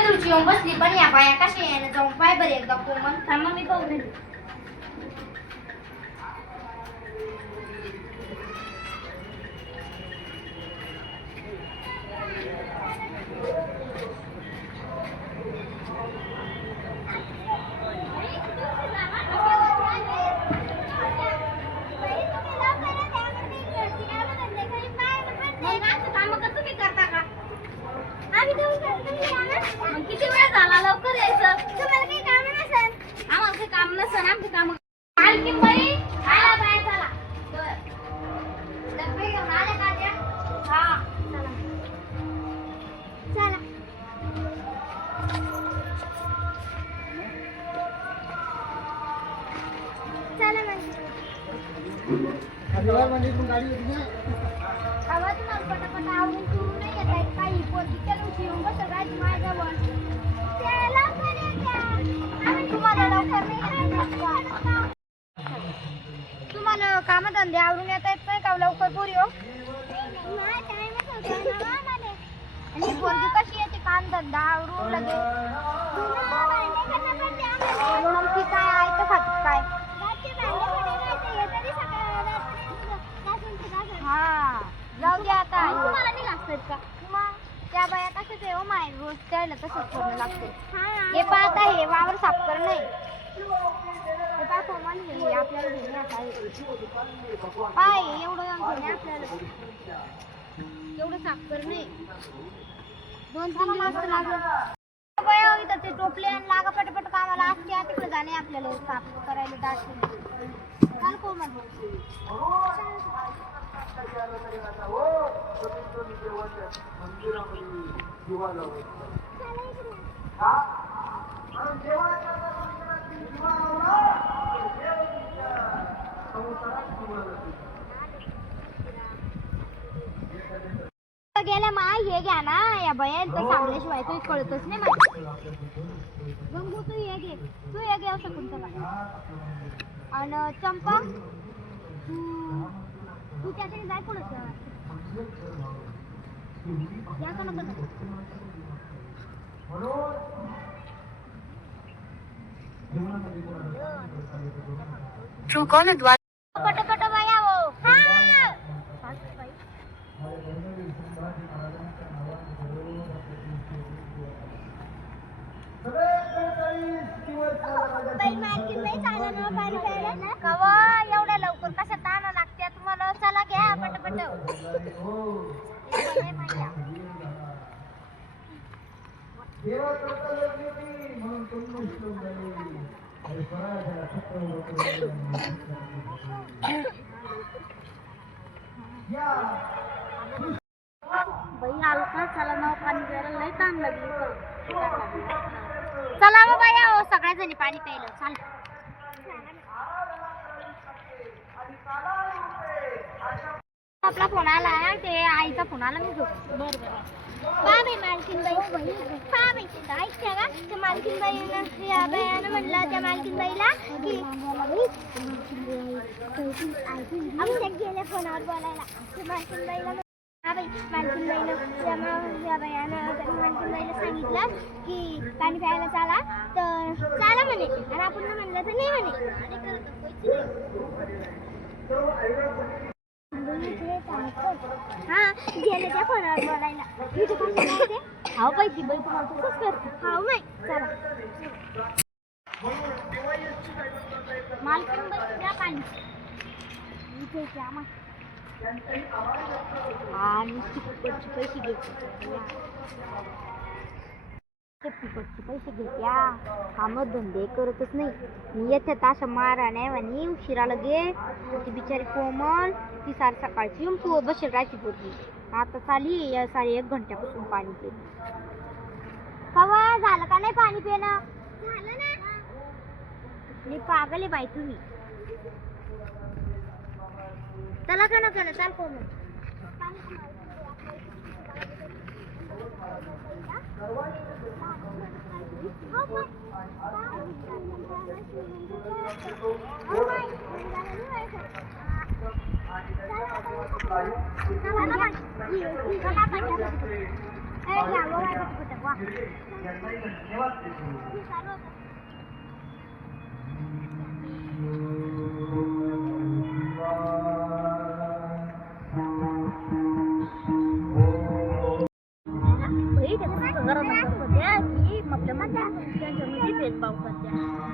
तुझी येऊन बसली पण या बाया कशा यायला जाऊन पाय बरे एकदा कोमल थांबा मी पाहू किती वेळ झाला लवकर यायचं तुम्हाला काही काम नसेल आम्हाला काही काम नसेल आमचे काम आणखी बाई आला बाय चला बर डब्बे घेऊन आले का त्या हा चला चला म्हणजे गाडी होती ना आवाज ना पटापट आवरून सुरू नाही येत आहे काही पोरगीच्या दिवशी येऊन बसत राहायची माझ्याजवळ तुम्हाला लवकर नाही तुम्हाला कामधंदे आवरून येत आहेत नाही का लवकर पोरी हो आणि पोरगी कशी येते कामधंदा आवरून लगे मग ती काय ऐकत खात काय हा जाऊ दे आता तुम्हाला नाही लागतात का मग त्या बाया तसेच आहे हो माय रोज त्याला तसंच करणं लागतं हे पाहता हे वावर साफ करणं नाही हे पा कोमल हे आपल्याला घेणे आता पाय एवढं घेणे आपल्याला एवढं साफ करणं 2-3 दिवस लागेल बाया इथं ते टोपले आणि लागा पटपट कामाला असते तिकडे जाणे आपल्याला साफ करायला दाट चाल कोमल गेल्या माय हे घ्या ना या बया तर सांगल्याशिवाय काही कळतच नाही मला गंगू तू हे घे असं कोणतं आणि चंपा तू त्याच्याने जाय पुढे या का नको ट्रूकॉलर द्वारा पटपट बाया हो कवा एवढ्या लवकर कशा ताना लागत्या तुम्हाला चला घ्या पटपट बाई आलका चला ना पाणी प्यायला लय ताण लागली चला मग बाया हो सगळ्या जणी पाणी प्यायला चाल आपला फोन आला ते आईचा फोन आला मी झोप बाई मालकीनबाई ऐकत्या का त्या मालकीनबाईनं म्हटलं त्या मालकीनबाईला की आम्ही गेले फोनावर बोलायला त्या मालकीनबाईला मालकीनबाईनं त्या मालकीनबाईला सांगितलं की पाणी प्यायला चाला तर चाला म्हणे आणि आपण म्हणलं तर नाही म्हणे हा गेले त्या फोनावर बोलायला हाव पाहिजे बाई तुम्हाला तसंच करते हाव नाही चला मालकीनबाई द्या पाणी इथे आणि फुकटचे पैसे घेत्या कामं धंदे करतच नाही मी येतात असं मारा नाही म्हणे उशिराला गे ती बिचारी कोमल ती सारी सकाळची येऊन तू बसेल राहायची पोरगी आता चाली या सारी 1 घंट्यापासून पाणी पिणं कवा झालं का नाही पाणी पिणं झालं ना मी पागल आहे बाई तुम्ही चला का ना चाल कोमल चला वा.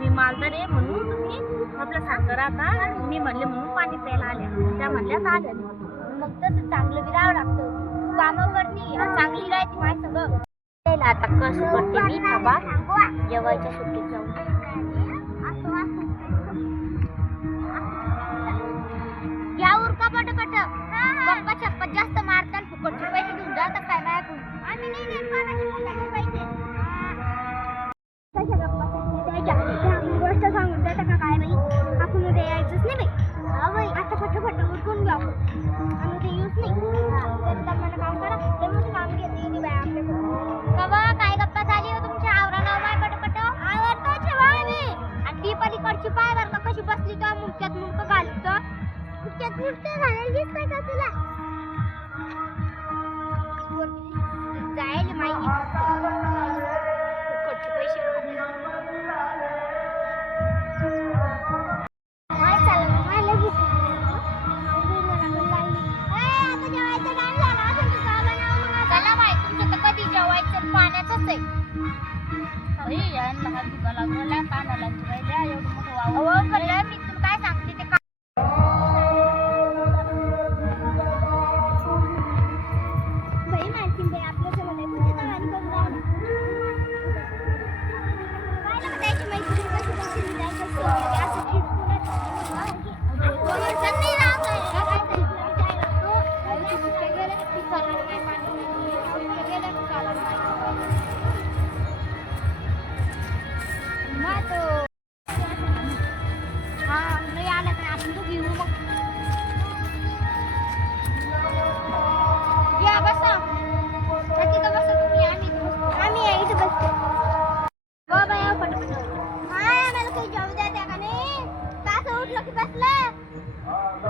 मी मालदार म्हणून तुम्ही आपल्या साखर आता मी म्हणले म्हणून पाणी प्यायला आल्या त्या म्हणल्याच आल्या मग तसं चांगलं बी राहावं लागतं. तू कामं करती आणि चांगली राहते माझ्या सगळं. आता कसं करते मी बाबा जेवायच्या सुट्टीत जाऊन या उरका पटपट. पप्पा चप्पा जास्त मारतात फुकटचे पैसे घेऊन जातात काय माझ्याकडून. आम्ही नाही देत कोणाचे पैसे. कशा गप्पा द्यायच्या गोष्ट सांगून देता का काय बाई. आपण उद्या यायचंच नाही बाई. हा बाई आता फटाफट उरकून घ्या आणि उद्या येऊच नाही. मला काम करा ते मोठं काम घेते बाई आपल्याकडून. कवा काय गप्पा झाली हो तुमच्या आवराला बाय पटपट. आवरतो आणि ती पलीकडची पाय बर का कशी बसली तर मुक्यात मुंक घालतो. मुक्यात मुंक घालायला दिसतंय का तुला. जायला माहिती फुकटचे पैसे पाण्याचंच आहे. मी तुला काय सांगते ते बाई माहिती बाई आपल्या समोर कुठे दवानी करून राहिली. काय ना त्याची मैत्री कशी कशी जायचं असं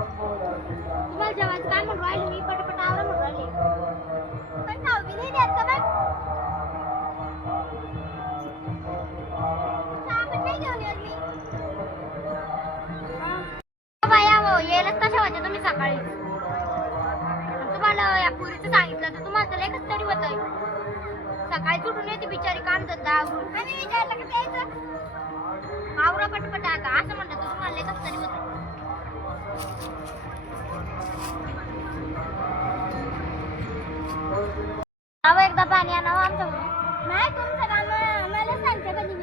तुम्हाला जेवायचं काय म्हणून राहिले मी पटपट आवरा म्हणून राहिले. पण नाव बी नाही द्यायचं बघ. चहा पण नाही घेऊन येत मी. बाया हो यायलाच कशा होत्या तुम्ही सकाळी. तुम्हाला या पुरीचं सांगितलं तर तुम्हाला तर एकच तरी होत. सकाळी सुटून येते बिचारी काम धंदा आवरून. आम्ही विचारलं की द्यायचं आवरा पटपट आता असं म्हणलं तर तुम्हाला एकच तरी होत. एकदा पाणी आणा आमच्या नाही तुमचं काम मला सांगते कधी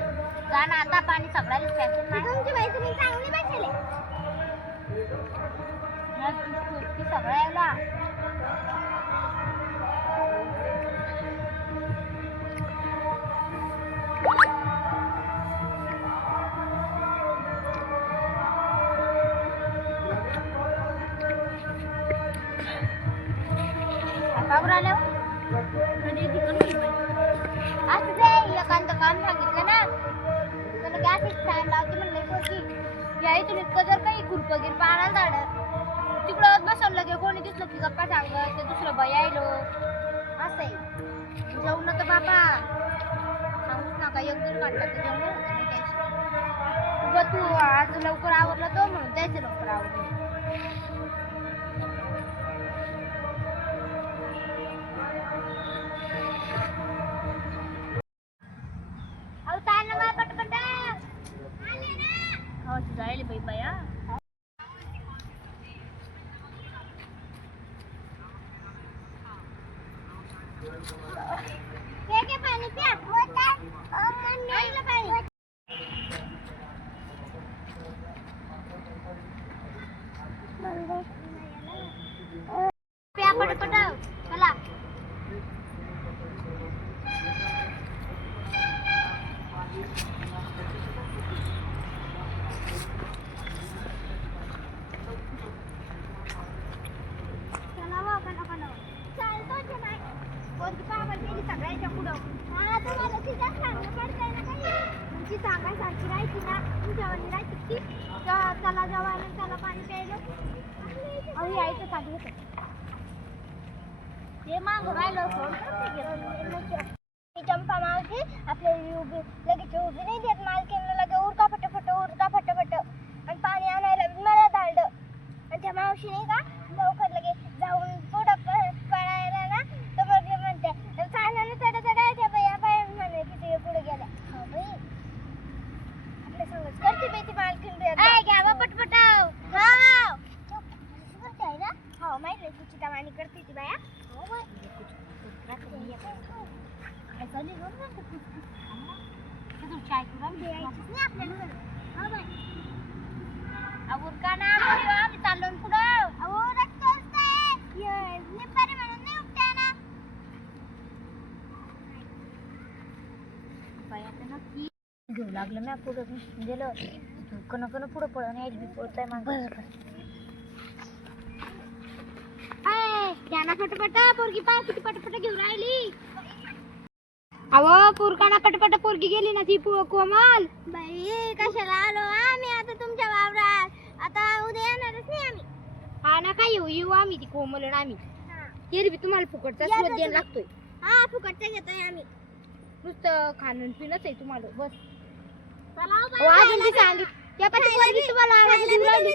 जा ना आता पाणी सगळ्याला फॅशन नाही. तुमची मैत्रीण चांगली भेटेल ती सगळ्याला. असं ते एखादं काम सांगितलं ना तर गॅस स्टँड लावते म्हणलं की या इथून इतकं जर काही खुरपगीर पाण्याला झाडं तिकडं बसवलं की कोणी दिसलं की गप्पा सांगत ते दुसरं बाई यायलो असं आहे. जेवण तर बाबा सांगूच नका एक दीड घंटा तर जेवण होतं नाही त्याशी. तू आज लवकर आवरलं तो म्हणून त्याचं लवकर आवरलं. जायला बाई बाया पाणी प्या प्या पटपट चला. सगळ्याच्या पुढं तुम्हाला तिच्या सांगणं पडतंय ना काही. ती सांगायसारखी राहायची ना तुमच्यावाली राहायची ती चला जेवायला चला पाणी प्यायला अहो यायचं साठी होतं ते मागं राहिलं चंपा मावशी आपल्याला लगेच उभी नाही देत. मालकीनं लगे उरका फटाफट आणि पाणी आणायला मला धाडलं. आणि त्या मावशी नाही का लवकर लगे जाऊन पुढं पळायला ना तर मग म्हणते चाललं चढ त्या बाया म्हणे किती पुढे गेल्या. हो बाई आपल्या संगच करते बाई ती मालकीन घ्यावा पटपट. आहे ना हो माहिती आहे तुझी तमानी करते ती बाया. हो बाई चाय करून द्यायचीच नाही आपल्याला. हो बाई आम्ही चाललो पुढं. अहो रस्ताच नाही निपारी म्हणून नाही उपट्या ना बाया नक्की घेऊ लागलं ना पुढं गेलं कन पुढं पडून यायची पळताय मागं. ज्ञाना पटपट पोरगी पा किती पटपट घेऊन राहिली. अहो पुरकाना पटपट पोरगी गेली ना ती कोमल. बाई कशाला आलो आम्ही आता तुमच्या वावरात. आता उद्या येणारच नाही आम्ही. हा ना काय येऊ आम्ही ती कोमल आणि आम्ही तरी बी तुम्हाला फुकटचा शोध द्यायला लागतोय. हा फुकटचा घेतोय आम्ही. नुसतं खाणं पिणंच आहे तुम्हाला बस. अजून ती सांगितली त्या पण पोरगी तुम्हाला आवाज देऊन राहिली.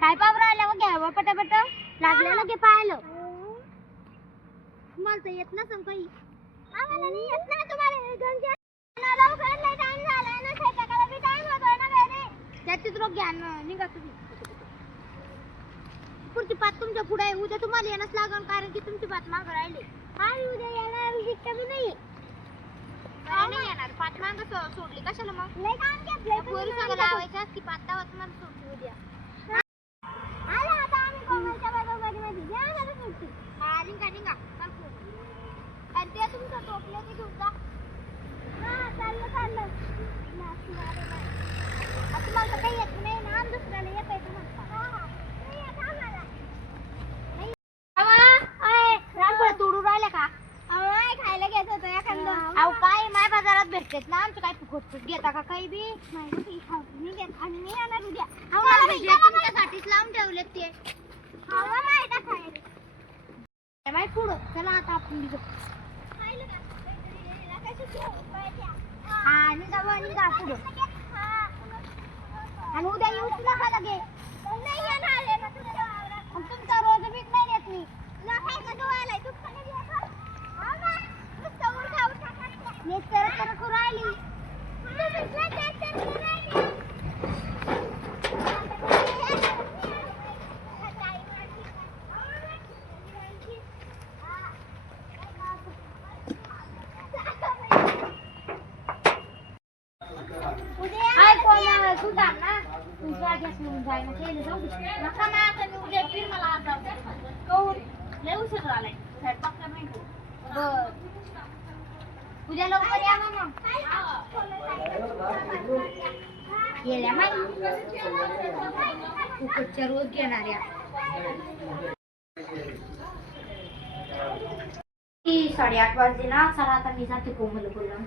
काय पावर आल्या व घ्यावं पटापट लागलेलं घे पाहिलं. तुम्हाला तर येत नसं काही. आम्हाला नाही येत ना तुम्हाला. त्याचीच रोग घ्या निघा तुम्ही. पुढची पात तुमच्या पुढे आहे. उद्या तुम्हाला येणंच लागल कारण की तुमची पात मागं राहिली. आम्ही उद्या येणार कमी नाही नाही येणार. पात मागं सोडली कशाला मग लय काम घेतलंय पोरी सगळं लावायचं असती पात दावा तुम्हाला सोडली उद्या. आला आता आम्ही कोमलच्या बरोबरीमध्ये जाणार सुट्टी. हा निघा आणि ते तुमचं टोपलं ते घेऊन जा. हा चाललं तुम्हाला तर काही येत नाही ना दुसऱ्याला येत आहे तुम्हाला. रामफळ तोडून राहिल्या का खायला घेत होतं एखादं. अहो काय माय बाजारात भेटतेत ना आमचं काय फुकट घेता का काही बी नाही घेत. आणि मी येणार उद्या तुमच्यासाठीच लावून ठेवलेत ते. माय पुढं चला आता आपण निघा पुढं. आणि उद्या येऊच नका लगे. तुमचा रोज बीक नाही देत मी. राहिली तू जा ना तुझ्या गॅस म्हणून जाय ना केलं जाऊ नका ना आता मी उद्या फिर मला आज जाऊ लय उशीर झालाय स्वयंपाक नाही. बर उद्या लवकर या ना मग. गेल्या माहिती फुकटच्या रोज घेणाऱ्या 8:30 वाजले ना. चला आता मी जाते कोमल बोलून.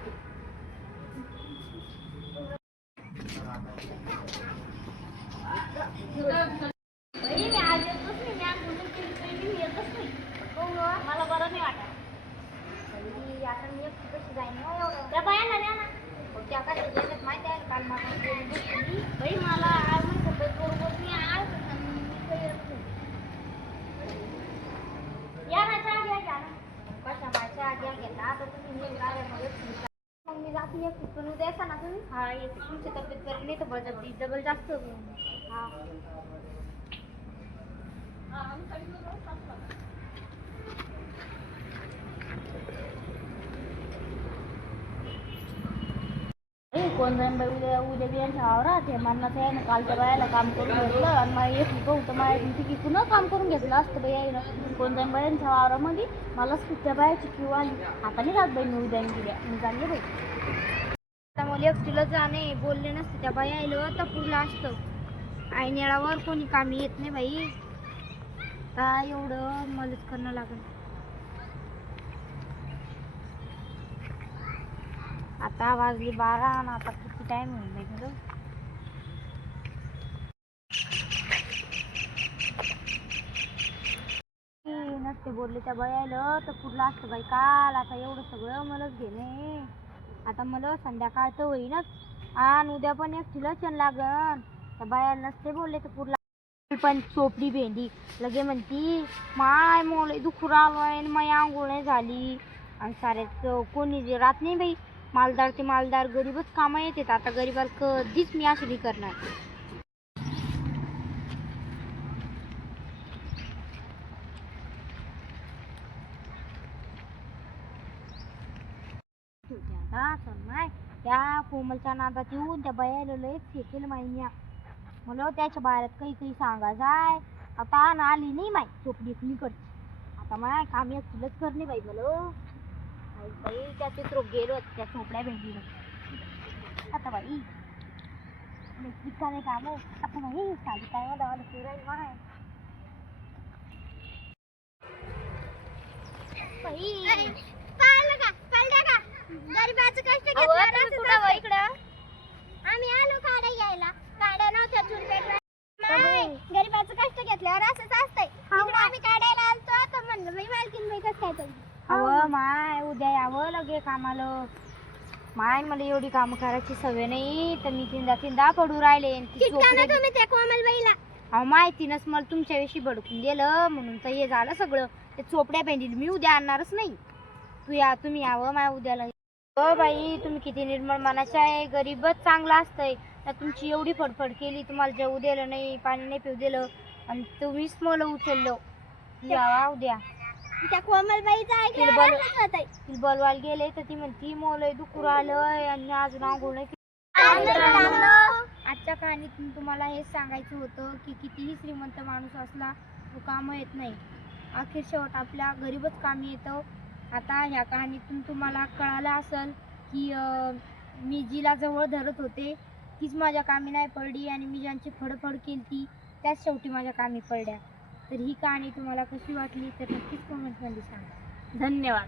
मला बरं नाही वाटत. आता मी एकटी कशी जाईन त्या बायांना द्या ना. त्या कशा गेल्यात माहिती आहे काल बाई मला आज तब्येत बरोबर मी आज या ना चहा घ्या ना. कशा माझ्या घ्या घेता आता तुम्ही मग मी जाते एकटी पण उद्या येता ना तुम्ही. हा येते. तुमची तब्येत बरी नाही तर बळजबरी डबल जास्त हा कोण जाईन बाई उद्या बियांच्या वावरात हे मारणाचं आहे ना. कालच्या बायाला काम करून घेतलं आणि माझी एक होतं माझ्या तिथे पुन्हा काम करून घेतलं असतं बाई आहे ना. कोण जाईन बायांच्या वावरामध्ये मला त्या बायाची किव आली. आता नाही राहत बाई मी उद्या मी चालले बाई. आता मला एकटीला जाणे बोलले नसते त्या बाई आलं तर पुरलं असतं. ऐनेळावर कोणी कामी येत नाही बाई. आता एवढं मदत करणं लागेल. आता वाजली 12 आणि आता किती टाइम होईल नसते बोलले त्या बायाला तर पुढलं असतं बाई काल. आता एवढं सगळं मलाच घेणे. आता मला संध्याकाळ तर होईनच आणि उद्या पण एकटीला चण लागन. त्या बायाला नसते बोलले तर पुढला पण चोपडी भेंडी लगे म्हणती माय मोळे दुखू राहावं माय आंघोळ नाही झाली. आणि सारेच कोणी जे राहत नाही बाई. मालदार ते मालदार गरीबच कामं येतात. आता गरीबाला कधीच मी अशी नाही करणार. आता सन्माय त्या कोमलच्या नादात येऊन त्या बायाला लयच हे केलं माहिती. मला त्याच्या बाहेरात काही काही सांगा जाय. आता ना आली नाही माय चोपडी कुणीकडची. आता माय काम एकटीलाच करणे बाई मला. बाई त्या चित्र गेलो त्या चोपड्या भेंडीला. आता बाई रिकामे काम आता बाई साली काय मला फिरायला माय बाई पाहिलं का कळलं का गरीबाचं कष्ट घेतलं इकडं. आम्ही आलो काड्या घ्यायला. काड्या नव्हत्या चुरपेट. गरीबाचं कष्ट घेतल्यावर असंच असतंय. इकडं आम्ही काढायला आलतो तर म्हणलं बाई मालकीन बाई कसं काय तरी. अहो माय उद्या यावं लगे कामाला. माय मला एवढी कामं करायची सवय नाही तर मी तीनदा पडू राहिले. तुम्ही त्या कोमलबाईला अहो माय तिनंच मला तुमच्याविषयी भडकून दिलं म्हणून तर हे झालं सगळं. ते चोपड्या भेंडील मी उद्या आणणारच नाही. तुम्ही यावं माय उद्याला. हो बाई तुम्ही किती निर्मळ मनाचे आहे. गरीबच चांगला असतंय. तर तुमची एवढी फडफड केली. तुम्हाला जेवू दिलं नाही पाणी नाही पिऊ दिलं आणि तुम्हीच मला उचललं. यावा उद्या. त्या कोमलबाईचा तिला बोलवायला गेले तर ती म्हणती मोल दुखू आलंय आणि अजून आंघोळ नाही. आजच्या कहाणीतून तुम्हाला हेच सांगायचं होतं की कितीही श्रीमंत माणूस असला तो कामं येत नाही. अखेर शेवट आपल्या गरीबच कामी येतं. आता ह्या कहाणीतून तुम्हाला कळालं असेल की मी जिला जवळ धरत होते तीच माझ्या कामी नाही पडली आणि मी ज्यांची फडफड केली ती त्याच शेवटी माझ्या कामी पडल्या. तर ही कहाणी तुम्हाला कशी वाटली तर नक्कीच कमेंटमध्ये सांगा. धन्यवाद.